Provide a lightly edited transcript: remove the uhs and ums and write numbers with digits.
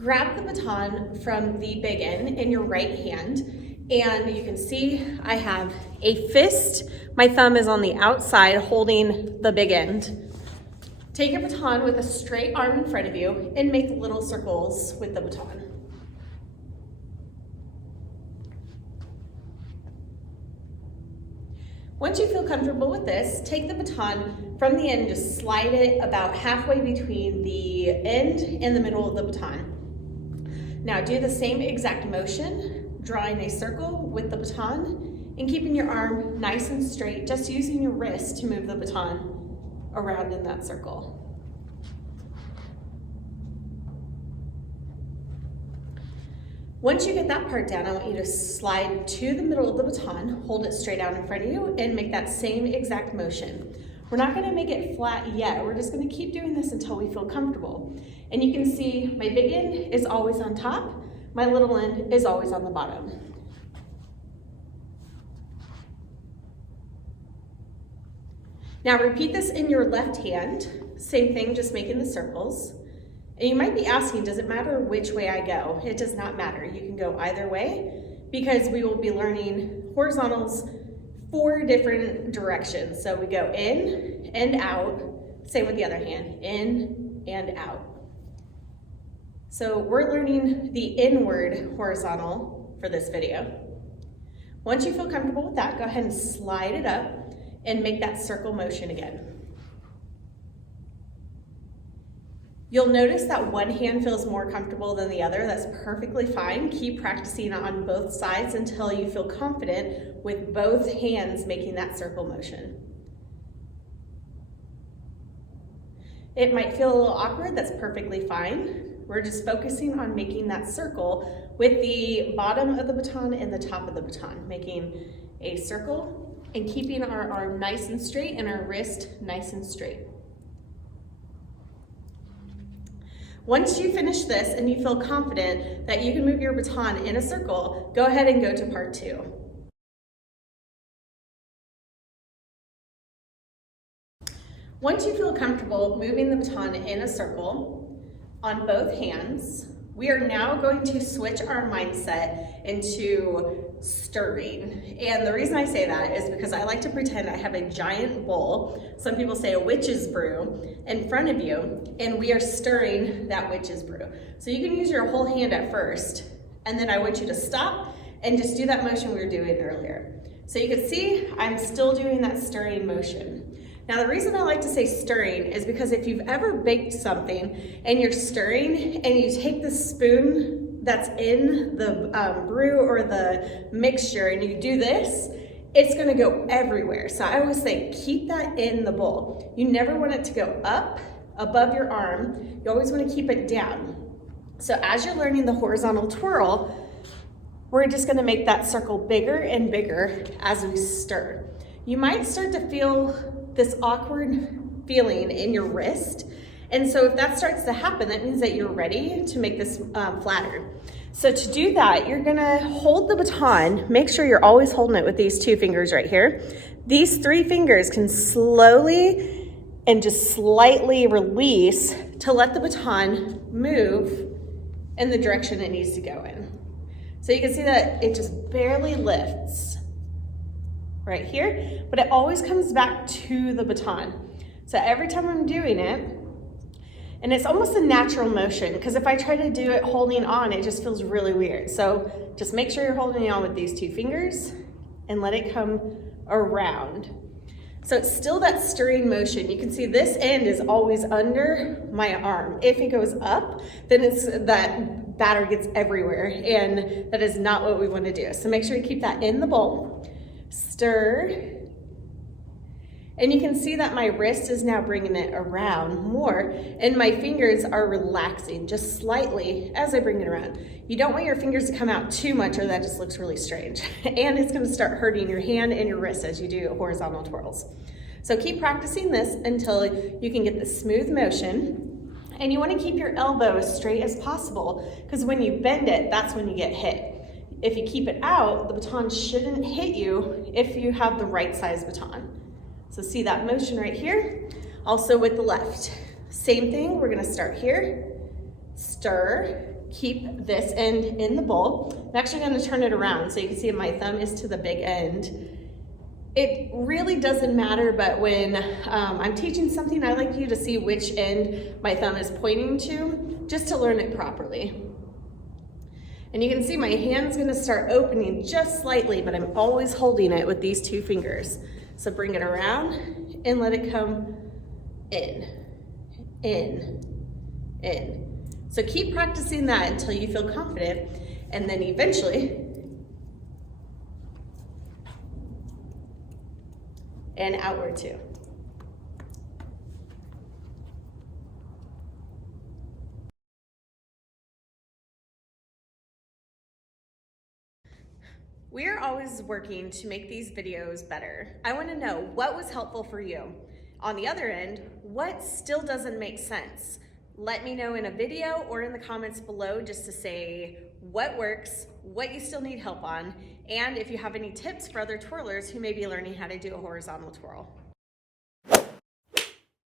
Grab the baton from the big end in your right hand, and you can see I have a fist. My thumb is on the outside holding the big end. Take your baton with a straight arm in front of you and make little circles with the baton. Once you feel comfortable with this, take the baton from the end, just slide it about halfway between the end and the middle of the baton. Now do the same exact motion, drawing a circle with the baton and keeping your arm nice and straight, just using your wrist to move the baton around in that circle. Once you get that part down, I want you to slide to the middle of the baton, hold it straight out in front of you, and make that same exact motion. We're not gonna make it flat yet. We're just gonna keep doing this until we feel comfortable. And you can see my big end is always on top, my little end is always on the bottom. Now repeat this in your left hand. Same thing, just making the circles. And you might be asking, does it matter which way I go? It does not matter. You can go either way because we will be learning horizontals 4 different directions. So we go in and out, same with the other hand, in and out. So we're learning the inward horizontal for this video. Once you feel comfortable with that, go ahead and slide it up and make that circle motion again. You'll notice that one hand feels more comfortable than the other. That's perfectly fine. Keep practicing on both sides until you feel confident with both hands making that circle motion. It might feel a little awkward. That's perfectly fine. We're just focusing on making that circle with the bottom of the baton and the top of the baton, making a circle and keeping our arm nice and straight and our wrist nice and straight. Once you finish this and you feel confident that you can move your baton in a circle, go ahead and go to part 2. Once you feel comfortable moving the baton in a circle on both hands, we are now going to switch our mindset into stirring. And the reason I say that is because I like to pretend I have a giant bowl, some people say a witch's brew, in front of you, and we are stirring that witch's brew. So you can use your whole hand at first, and then I want you to stop and just do that motion we were doing earlier. So you can see I'm still doing that stirring motion. Now the reason I like to say stirring is because if you've ever baked something and you're stirring and you take the spoon that's in the brew or the mixture and you do this, it's gonna go everywhere. So I always say keep that in the bowl. You never want it to go up above your arm. You always want to keep it down. So as you're learning the horizontal twirl, we're just gonna make that circle bigger and bigger as we stir. You might start to feel this awkward feeling in your wrist. And so if that starts to happen, that means that you're ready to make this flatter. So to do that, you're gonna hold the baton, make sure you're always holding it with these 2 fingers right here. These 3 fingers can slowly and just slightly release to let the baton move in the direction it needs to go in. So you can see that it just barely lifts right here, but it always comes back to the baton. So every time I'm doing it, and it's almost a natural motion, because if I try to do it holding on, it just feels really weird. So just make sure you're holding on with these 2 fingers and let it come around. So it's still that stirring motion. You can see this end is always under my arm. If it goes up, then it's that batter gets everywhere, and that is not what we want to do. So make sure you keep that in the bowl. Stir, and you can see that my wrist is now bringing it around more, and my fingers are relaxing just slightly as I bring it around. You don't want your fingers to come out too much, or that just looks really strange. And it's going to start hurting your hand and your wrist as you do horizontal twirls. So keep practicing this until you can get the smooth motion, and you want to keep your elbow as straight as possible, because when you bend it, that's when you get hit. If you keep it out, the baton shouldn't hit you if you have the right size baton. So see that motion right here? Also with the left. Same thing, we're gonna start here, stir, keep this end in the bowl. I'm actually gonna turn it around so you can see my thumb is to the big end. It really doesn't matter, but when I'm teaching something, I like you to see which end my thumb is pointing to, just to learn it properly. And you can see my hand's gonna start opening just slightly, but I'm always holding it with these 2 fingers. So bring it around and let it come in, in, in. So keep practicing that until you feel confident, and then eventually, and outward too. We are always working to make these videos better. I want to know what was helpful for you. On the other end, what still doesn't make sense? Let me know in a video or in the comments below just to say what works, what you still need help on, and if you have any tips for other twirlers who may be learning how to do a horizontal twirl.